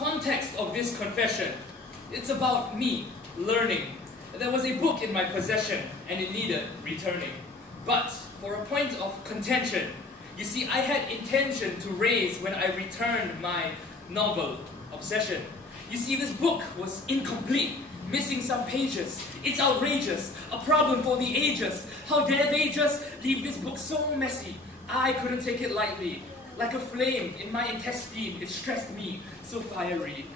context of this confession, it's about me learning. There was a book in my possession and it needed returning. But for a point of contention, you see, I had intention to raise when I returned my novel, Obsession. You see, this book was incomplete, missing some pages. It's outrageous, a problem for the ages. How dare they just leave this book so messy? I couldn't take it lightly. Like a flame in my intestine, it stressed me, so fiery.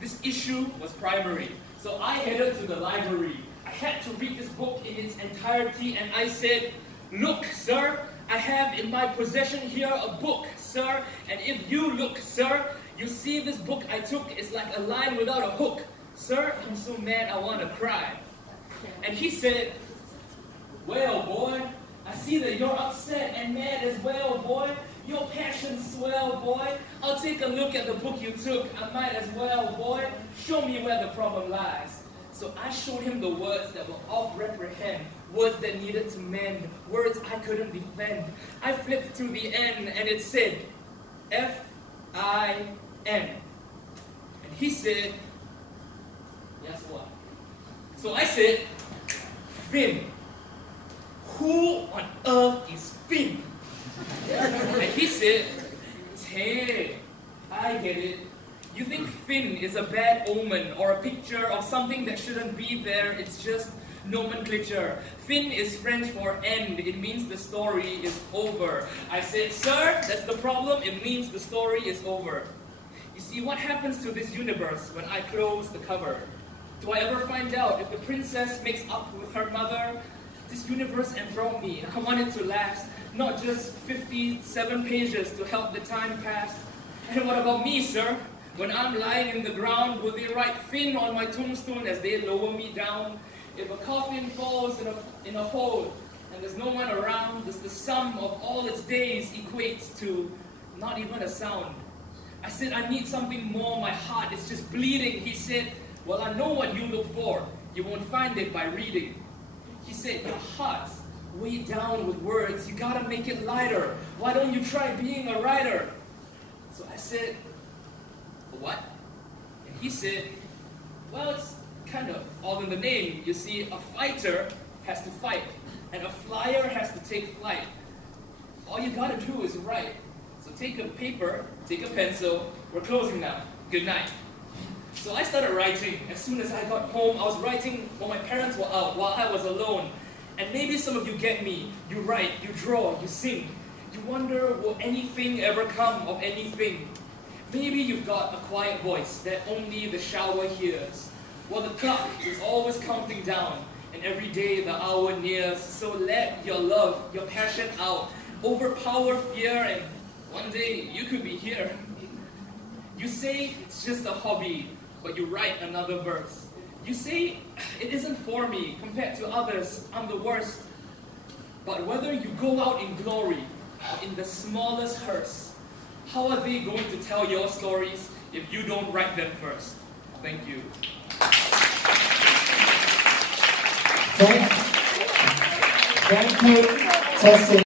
This issue was primary, so I headed to the library. I had to read this book in its entirety, and I said, "Look, sir, I have in my possession here a book, sir, and if you look, sir, you see this book I took is like a line without a hook. Sir, I'm so mad I want to cry." And he said, "Well, boy, I see that you're upset and mad as well, boy. Your passion's swell, boy. I'll take a look at the book you took. I might as well, boy. Show me where the problem lies." So I showed him the words that were off reprehend, words that needed to mend, words I couldn't defend. I flipped to the end and it said, F-I-N. And he said, "Guess what?" So I said, "Finn. Who on earth is Finn?" And he said, "Hey, I get it. You think Finn is a bad omen or a picture of something that shouldn't be there. It's just nomenclature. Finn is French for end. It means the story is over." I said, "Sir, that's the problem. It means the story is over." You see, what happens to this universe when I close the cover? Do I ever find out if the princess makes up with her mother? This universe enthralled me. I want it to last, not just 57 pages to help the time pass. And what about me, sir? When I'm lying in the ground, will they write Finn on my tombstone as they lower me down? If a coffin falls in a hole and there's no one around, does the sum of all its days equate to not even a sound? I said, "I need something more. My heart is just bleeding." He said, "Well, I know what you look for. You won't find it by reading." He said, "Your heart's weighed down with words. You gotta make it lighter. Why don't you try being a writer?" So I said, "What?" And he said, "Well, it's kind of all in the name. You see, a fighter has to fight, and a flyer has to take flight. All you gotta do is write. So take a paper, take a pencil. We're closing now. Good night." So I started writing. As soon as I got home, I was writing while my parents were out, while I was alone. And maybe some of you get me. You write, you draw, you sing. You wonder, will anything ever come of anything? Maybe you've got a quiet voice that only the shower hears. Well, the clock is always counting down, and every day the hour nears. So let your love, your passion out, overpower fear, and one day you could be here. You say it's just a hobby, but you write another verse. You say it isn't for me, compared to others, I'm the worst. But whether you go out in glory or in the smallest hearse, how are they going to tell your stories if you don't write them first? Thank you. Thank you, Tessie.